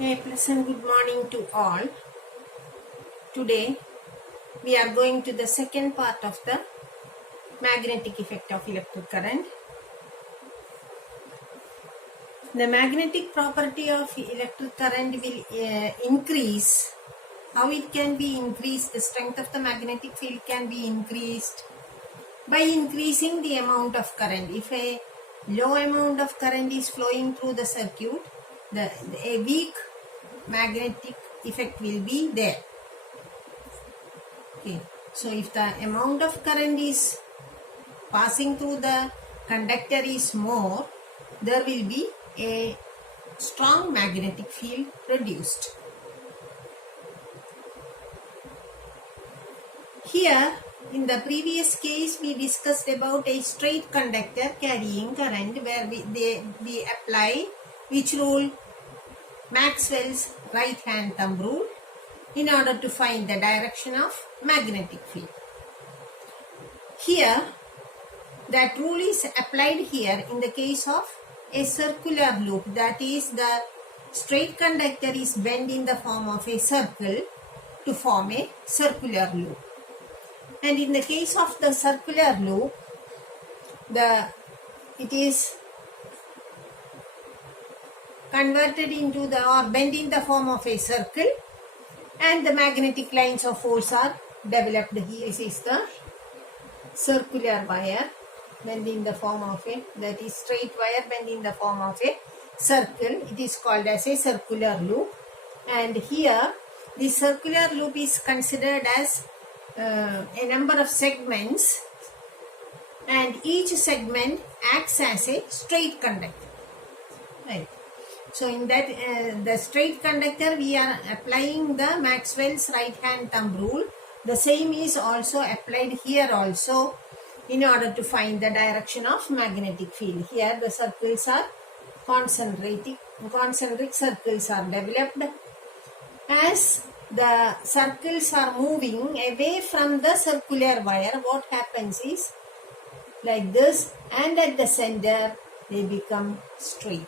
A pleasant good morning to all. Today we are going to the second part of the magnetic effect of electric current. The magnetic property of electric current will increase. How it can be increased? The strength of the magnetic field can be increased by increasing the amount of current. If a low amount of current is flowing through the circuit, a weak magnetic effect will be there. Okay. So if the amount of current is passing through the conductor is more, there will be a strong magnetic field produced. Here, in the previous case, we discussed about a straight conductor carrying current where we apply which rule? Maxwell's right hand thumb rule in order to find the direction of magnetic field. Here, that rule is applied here in the case of a circular loop, that is the straight conductor is bent in the form of a circle to form a circular loop. And in the case of the circular loop, it is converted into or bent in the form of a circle, and the magnetic lines of force are developed here. This is the circular wire bent in the form of that is straight wire bent in the form of a circle. It is called as a circular loop. And here the circular loop is considered as a number of segments, and each segment acts as a straight conductor. Right. So in that the straight conductor, we are applying the Maxwell's right hand thumb rule. The same is also applied here also in order to find the direction of magnetic field. Here the circles are concentric circles are developed. As the circles are moving away from the circular wire, what happens is like this, and at the center they become straight.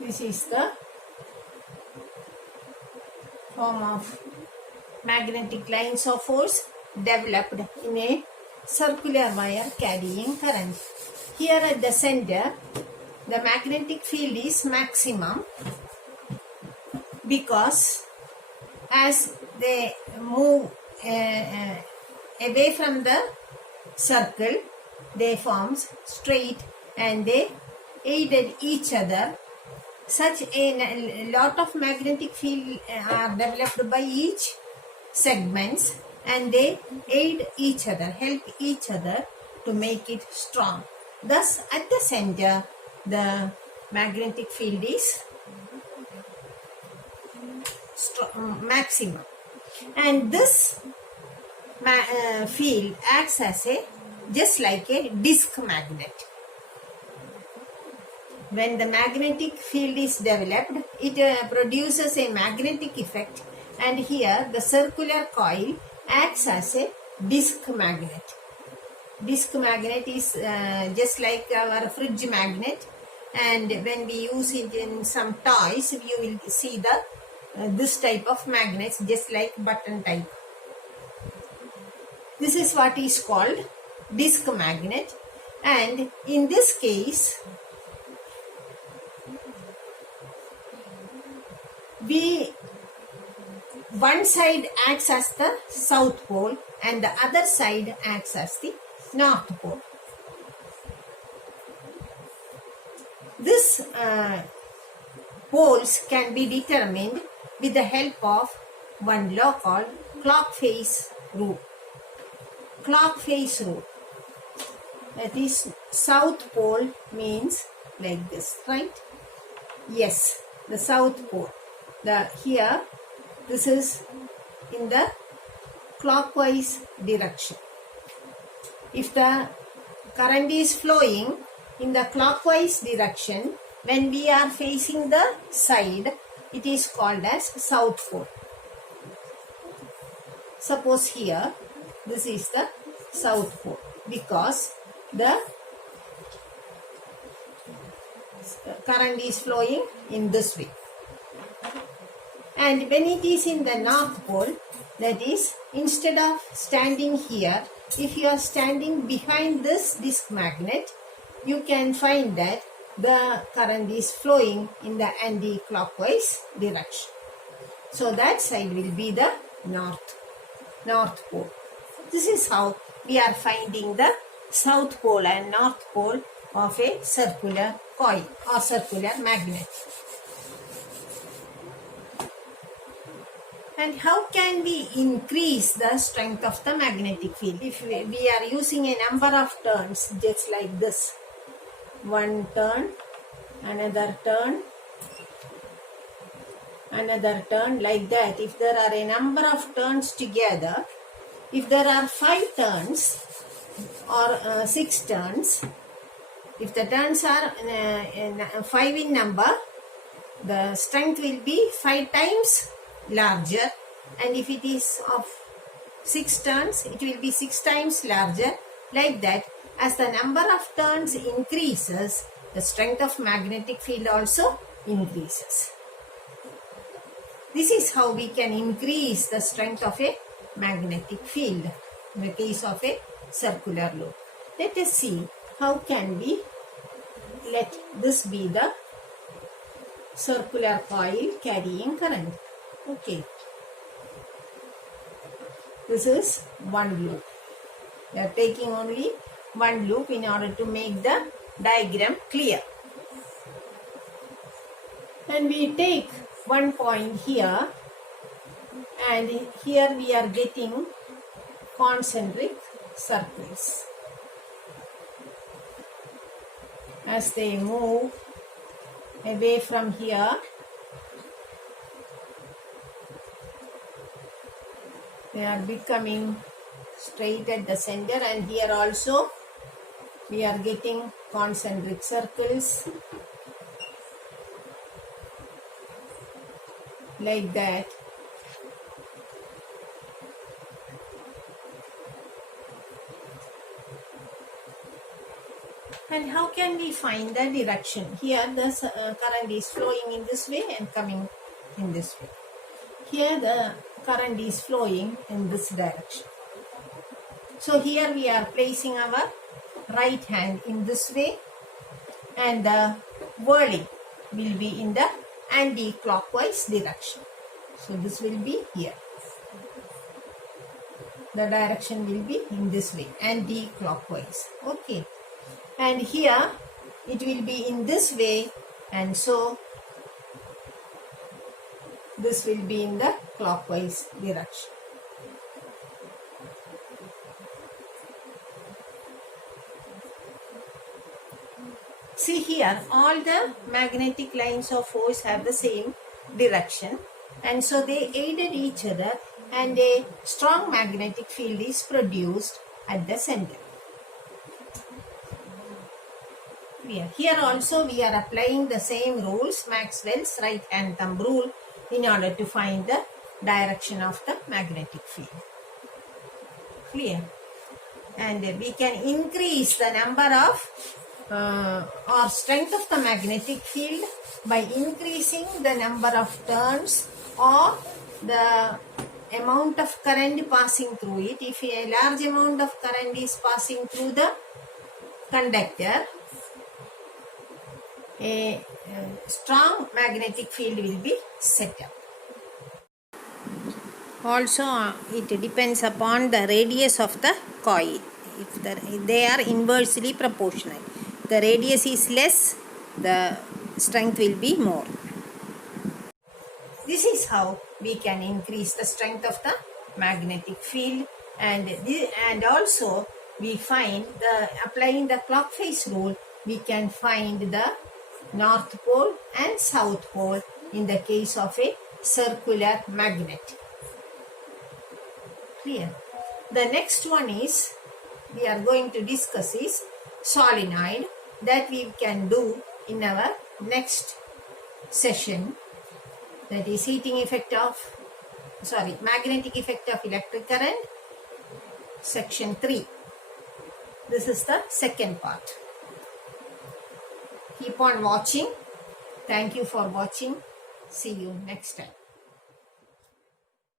This is the form of magnetic lines of force developed in a circular wire carrying current. Here at the center, the magnetic field is maximum because as they move away from the circle, they form straight and they aided each other. Such a lot of magnetic field are developed by each segments, and they aid each other, help each other to make it strong. Thus, at the center, the magnetic field is maximum, and this field acts as just like a disc magnet. When the magnetic field is developed, it produces a magnetic effect, and here the circular coil acts as a disc magnet. Disc magnet is just like our fridge magnet, and when we use it in some toys, you will see this type of magnets, just like button type. This is what is called disc magnet, and in this case, one side acts as the south pole and the other side acts as the north pole. This poles can be determined with the help of one law called clock phase rule. Clock phase rule. That is, south pole means like this, right? Yes, the south pole. Here, this is in the clockwise direction. If the current is flowing in the clockwise direction, when we are facing the side, it is called as south pole. Suppose here, this is the south pole because the current is flowing in this way. And when it is in the north pole, that is, instead of standing here, if you are standing behind this disc magnet, you can find that the current is flowing in the anti-clockwise direction. So that side will be the north pole. This is how we are finding the south pole and north pole of a circular coil or circular magnet. And how can we increase the strength of the magnetic field? If we are using a number of turns just like this, one turn, another turn, another turn, like that. If there are a number of turns together, if there are 5 turns or 6 turns, if the turns are 5 in number, the strength will be 5 times larger, and if it is of 6 turns, it will be 6 times larger. Like that, as the number of turns increases, the strength of magnetic field also increases. This is how we can increase the strength of a magnetic field in the case of a circular loop. Let us see how can we let this be the circular coil carrying current. Okay. This is one loop. We are taking only one loop in order to make the diagram clear. And we take one point here, and here we are getting concentric circles. As they move away from here, they are becoming straight at the center, and here also we are getting concentric circles like that. And how can we find the direction? Here the current is flowing in this way and coming in this way. Here the current is flowing in this direction. So here we are placing our right hand in this way, and the whirling will be in the anti-clockwise direction. So this will be here. The direction will be in this way, anti-clockwise. Okay. And here it will be in this way, and so this will be in the clockwise direction. See here, all the magnetic lines of force have the same direction, and so they aided each other, and a strong magnetic field is produced at the center. Here also we are applying the same rules, Maxwell's right hand thumb rule, in order to find the direction of the magnetic field. Clear? And we can increase the number of or strength of the magnetic field by increasing the number of turns or the amount of current passing through it. If a large amount of current is passing through the conductor, a strong magnetic field will be set up. Also, it depends upon the radius of the coil. If they are inversely proportional. The radius is less, the strength will be more. This is how we can increase the strength of the magnetic field, and also we find applying the clockwise rule, we can find the north pole and south pole in the case of a circular magnet. Clear? The next one is we are going to discuss is solenoid that we can do in our next session, that is magnetic effect of electric current, section 3. This is the second part. Keep on watching. Thank you for watching. See you next time.